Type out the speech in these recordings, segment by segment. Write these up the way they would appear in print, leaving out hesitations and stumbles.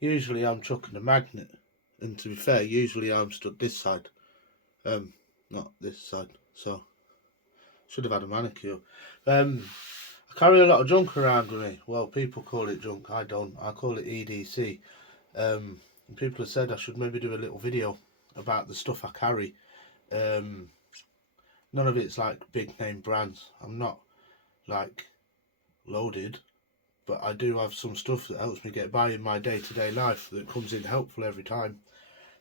Usually I'm chucking a magnet, and to be fair, usually I'm stood this side, not this side. So should have had a manicure. I carry a lot of junk around with me. Well, people call it junk. I don't. I call it EDC. And people have said I should maybe do a little video about the stuff I carry. Um, None of it's like big name brands. I'm not like loaded, but I do have some stuff that helps me get by in my day-to-day life that comes in helpful every time.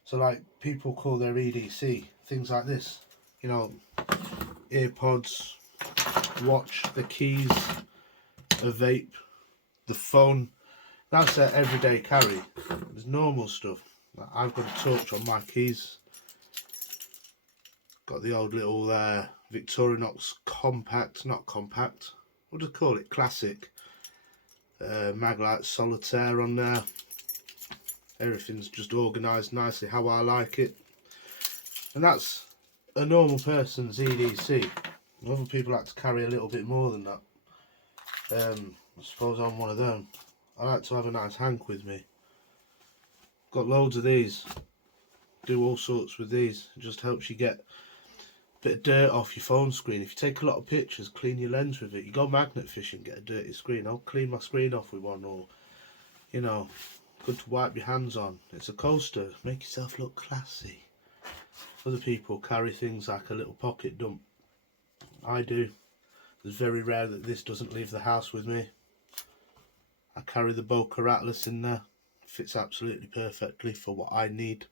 So like people call their EDC things like this, you know, earpods, watch, the keys, a vape, the phone. That's their everyday carry. There's normal stuff. Like I've got a torch on my keys. Got the old little Victorinox compact, not compact, we'll just call it classic. Maglite solitaire on there. Everything's just organised nicely how I like it. And that's a normal person's EDC. Other people like to carry a little bit more than that. I suppose I'm one of them. I like to have a nice hank with me. Got loads of these. Do all sorts with these. It just helps you get a bit of dirt off your phone screen. If you take a lot of pictures, clean your lens with it. You go magnet fishing, get a dirty screen. I'll clean my screen off with one, or you know, good to wipe your hands on. It's a coaster. Make yourself look classy. Other people carry things like a little pocket dump. I do. It's very rare that this doesn't leave the house with me. I carry the Boca Atlas in there. Fits absolutely perfectly for what I need.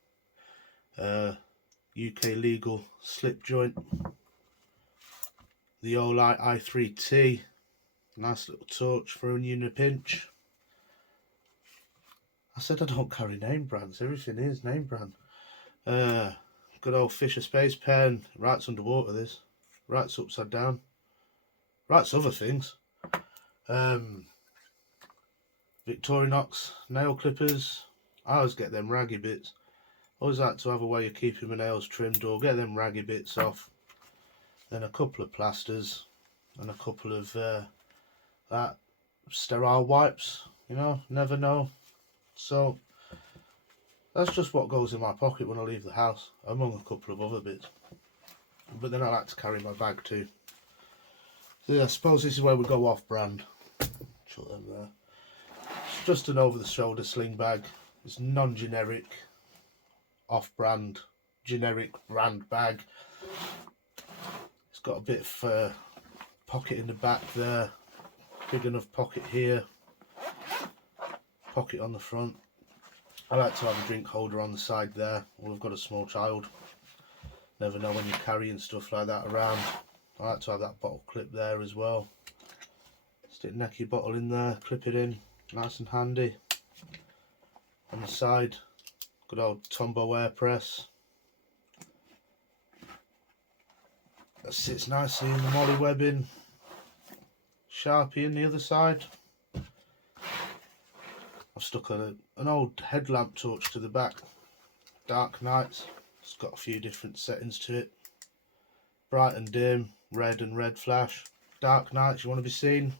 UK legal slip joint. The Olight i3T. Nice little torch for when you're in a pinch. I said I don't carry name brands. Everything is name brand. Good old Fisher Space Pen. Writes underwater this. Writes upside down. Writes other things. Victorinox nail clippers. I always get them raggy bits. Always like to have a way of keeping my nails trimmed or get them raggy bits off. Then a couple of plasters and a couple of that sterile wipes. You know, never know. So that's just what goes in my pocket when I leave the house, among a couple of other bits. But then I like to carry my bag too. So yeah, I suppose this is where we go off brand. Shut them there. It's just an over the shoulder sling bag. It's non-generic, off-brand, generic brand bag. It's got a bit of pocket in the back there, big enough pocket here, pocket on the front. I like to have a drink holder on the side there. We've got a small child. Never know when you're carrying stuff like that around. I like to have that bottle clip there as well. Stick necky bottle in there, clip it in, nice and handy. On the side, good old Tombow air press. That sits nicely in the molly webbing. Sharpie in the other side. I've stuck an old headlamp torch to the back. Dark nights. It's got a few different settings to it. Bright and dim, red and red flash. Dark nights, you want to be seen.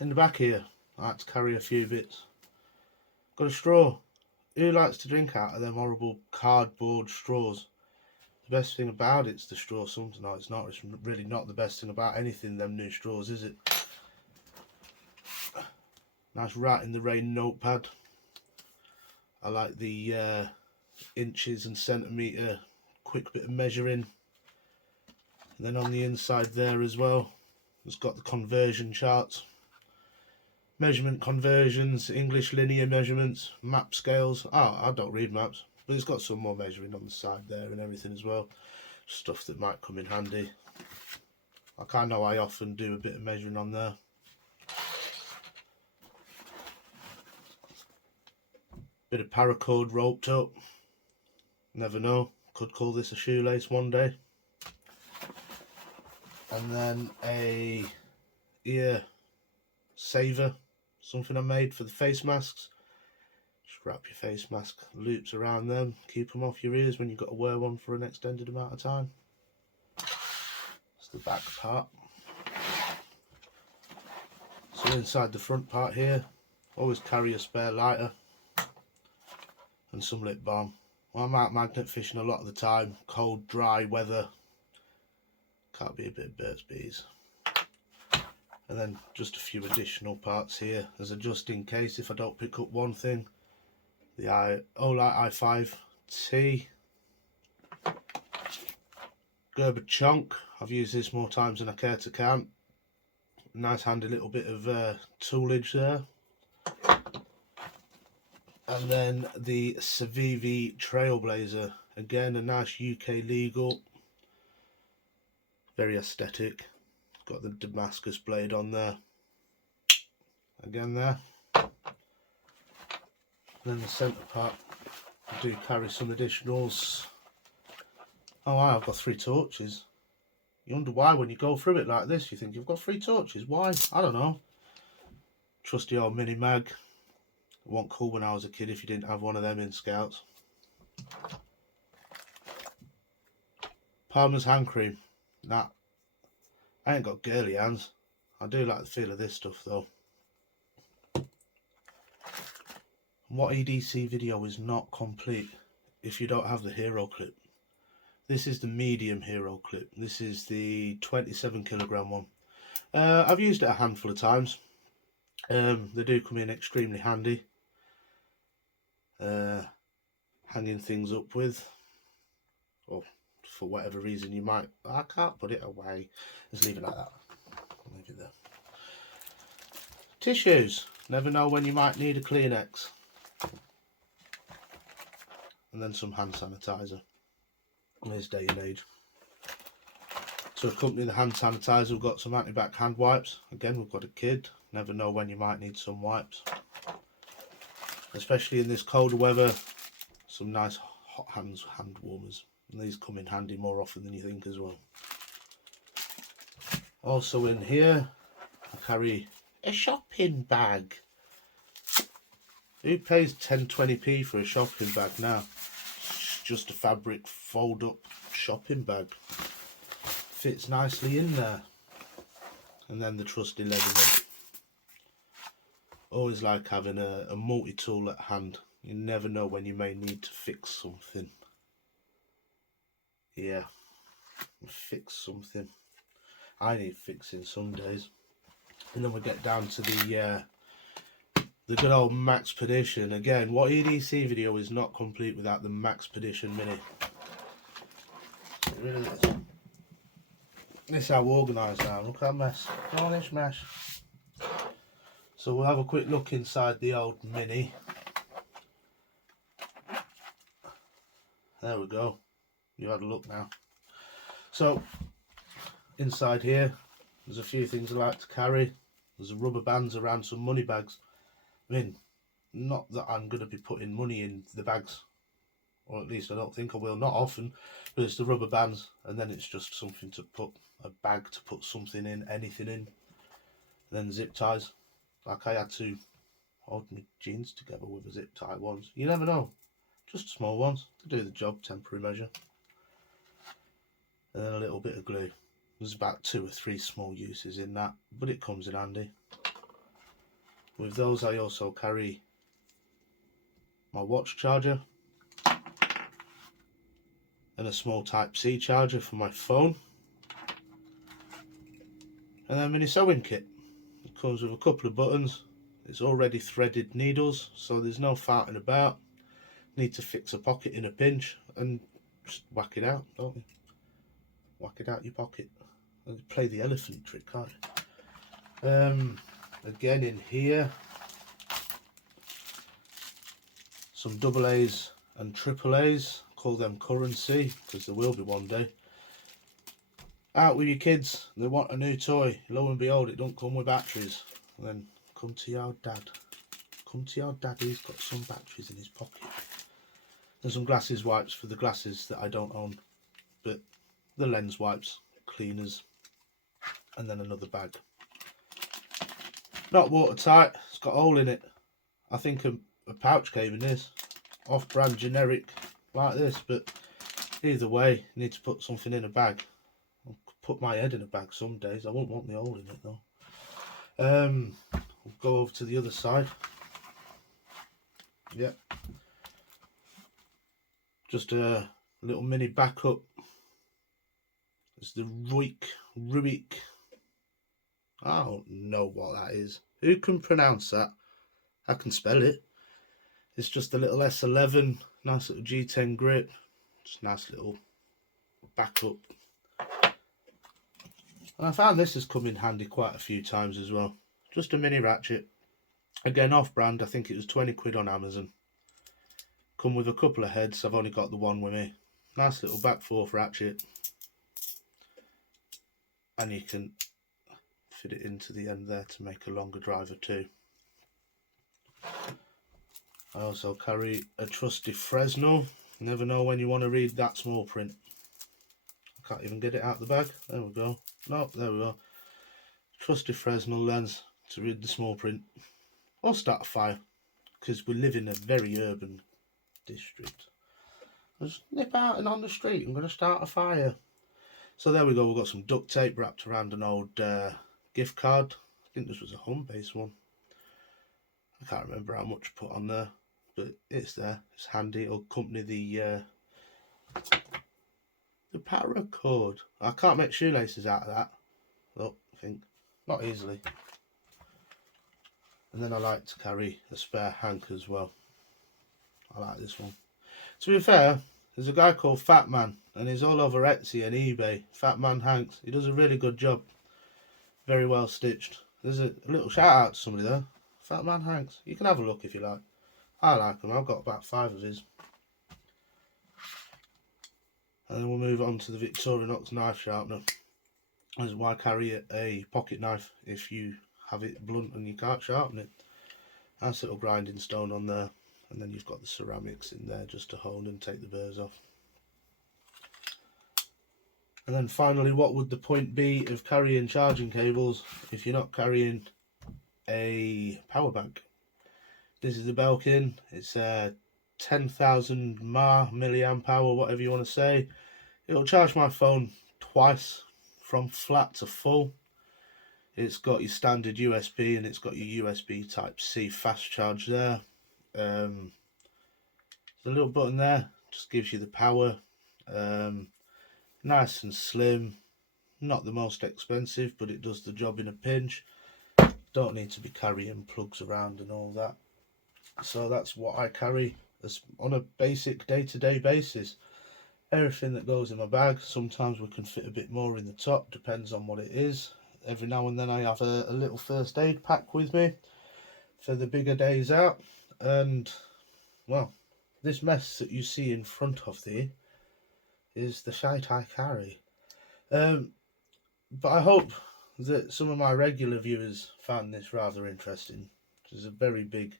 In the back here, I like to carry a few bits. Got a straw. Who likes to drink out of them horrible cardboard straws? The best thing about it's the straw. Sometimes no, it's not. It's really not the best thing about anything, them new straws, is it? Nice Right in the Rain notepad. I like the inches and centimetre quick bit of measuring. And then on the inside there as well, it's got the conversion charts. Measurement conversions, English linear measurements, map scales. Oh, I don't read maps, but it's got some more measuring on the side there and everything as well. Stuff that might come in handy. Like I know I often do a bit of measuring on there. Bit of paracord roped up. Never know, could call this a shoelace one day. And then a ear saver, something I made for the face masks. Just wrap your face mask loops around them, keep them off your ears when you've got to wear one for an extended amount of time. That's the back part. So inside the front part here, Always carry a spare lighter and some lip balm. Well, I'm out magnet fishing a lot of the time, cold, dry weather. Can't be a bit of Burt's Bees. And then just a few additional parts here as a just in case if I don't pick up one thing. The Olight i5T. Gerber Chonk. I've used this more times than I care to count. Nice handy little bit of toolage there. And then the Civivi Trailblazer. Again, a nice UK legal. Very aesthetic. Got the Damascus blade on there. Again there. And then the centre part. I do carry some additionals. Oh wow, I've got 3 torches. You wonder why when you go through it like this, you think you've got 3 torches. Why? I don't know. Trusty old mini mag. It wasn't cool when I was a kid if you didn't have one of them in Scouts. Palmer's hand cream. Nah, I ain't got girly hands. I do like the feel of this stuff though. What EDC video is not complete if you don't have the hero clip? This is the medium hero clip. This is the 27 kilogram one. I've used it a handful of times. They do come in extremely handy. Hanging things up with, or for whatever reason you might, I can't put it away. Let's leave it like that. Leave it there. Tissues. Never know when you might need a Kleenex. And then some hand sanitizer. In this day and age. To accompany the hand sanitizer, we've got some anti-bac hand wipes. Again, we've got a kid. Never know when you might need some wipes. Especially in this colder weather, some nice hot hand warmers. And these come in handy more often than you think as well. Also in here, I carry a shopping bag. Who pays 10-20p for a shopping bag now? Just a fabric fold up shopping bag. Fits nicely in there. And then the trusty Leatherman. Always like having a multi-tool at hand. You never know when you may need to fix something. Yeah, fix something. I need fixing some days. And then we get down to the good old Maxpedition. Again, what EDC video is not complete without the Maxpedition Mini. Get rid of this. This is how organised now. Look at that mess. Look at this mess. So we'll have a quick look inside the old Mini. There we go. You've had a look now. So inside here, there's a few things I like to carry. There's rubber bands around some money bags. I mean, not that I'm going to be putting money in the bags, or at least I don't think I will, not often, but it's the rubber bands, and then it's just something to put, a bag to put something in, anything in. And then zip ties, like I had to hold my jeans together with a zip tie once. You never know, just small ones to do the job, temporary measure. And then a little bit of glue. There's about 2 or 3 small uses in that, but it comes in handy. With those I also carry my watch charger and a small Type-C charger for my phone, and then a mini sewing kit. It comes with a couple of buttons. It's already threaded needles, so there's no farting about. Need to fix a pocket in a pinch and just whack it out, don't you? Whack it out your pocket. Play the elephant trick, can't you? Again in here, some AA's and AAA's. Call them currency, because there will be one day. Out with your kids, they want a new toy. Lo and behold, it don't come with batteries. And then come to your dad. Come to your dad, he's got some batteries in his pocket. And some glasses wipes for the glasses that I don't own. But the lens wipes, cleaners, and then another bag. Not watertight, it's got a hole in it. I think a pouch came in this. Off-brand generic like this, but either way, you need to put something in a bag. I'll put my head in a bag some days. I won't want the hole in it though. We'll go over to the other side. Yep. Just a little mini backup. It's the Ruik. I don't know what that is. Who can pronounce that? I can spell it. It's just a little S11, nice little G10 grip. Just nice little backup. And I found this has come in handy quite a few times as well. Just a mini ratchet. Again, off brand, I think it was 20 quid on Amazon. Come with a couple of heads, I've only got the one with me. Nice little back forth ratchet. And you can fit it into the end there to make a longer driver too. I also carry a trusty Fresnel. You never know when you want to read that small print. I can't even get it out of the bag. There we go. No, there we go. Trusty Fresnel lens to read the small print. Or start a fire, because we live in a very urban district. Just nip out and on the street, I'm going to start a fire. So there we go, we've got some duct tape wrapped around an old gift card. I think this was a home-based one. I can't remember how much put on there, but it's there. It's handy. It'll accompany the paracord. I can't make shoelaces out of that. Oh, I think not easily. And then I like to carry a spare hank as well. I like this one. To be fair, there's a guy called Fat Man, and he's all over Etsy and eBay. Fat Man Hanks. He does a really good job. Very well stitched. There's a little shout out to somebody there. Fat Man Hanks. You can have a look if you like. I like them. I've got about 5 of his. And then we'll move on to the Victorinox knife sharpener. That's why carry a pocket knife if you have it blunt and you can't sharpen it. Nice little grinding stone on there, and then you've got the ceramics in there just to hold and take the burrs off. And then finally, what would the point be of carrying charging cables if you're not carrying a power bank? This is the Belkin. It's a 10,000 milliamp hour, whatever you want to say. It'll charge my phone twice from flat to full. It's got your standard USB and it's got your USB Type-C fast charge there. There's a little button there, just gives you the power. Nice and slim, not the most expensive, but it does the job in a pinch. Don't need to be carrying plugs around and all that. So that's what I carry on a basic day-to-day basis. Everything that goes in my bag. Sometimes we can fit a bit more in the top, depends on what it is. Every now and then I have a little first aid pack with me for the bigger days out. And well, this mess that you see in front of thee is the shite I carry. But I hope that some of my regular viewers found this rather interesting. There's a very big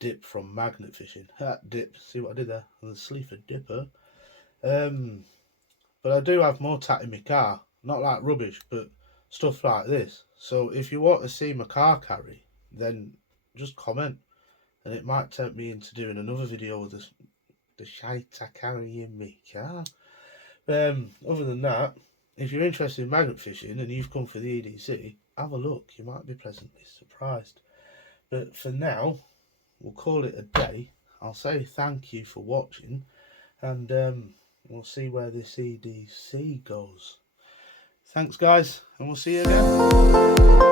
dip from magnet fishing. Dip, see what I did there? And the sleeper dipper. But I do have more tat in my car. Not like rubbish, but stuff like this. So if you want to see my car carry, then just comment, and it might tempt me into doing another video with the shite I carry in my car. Other than that, if you're interested in magnet fishing and you've come for the EDC, have a look. You might be pleasantly surprised. But for now, we'll call it a day. I'll say thank you for watching, and we'll see where this EDC goes. Thanks guys, and we'll see you again.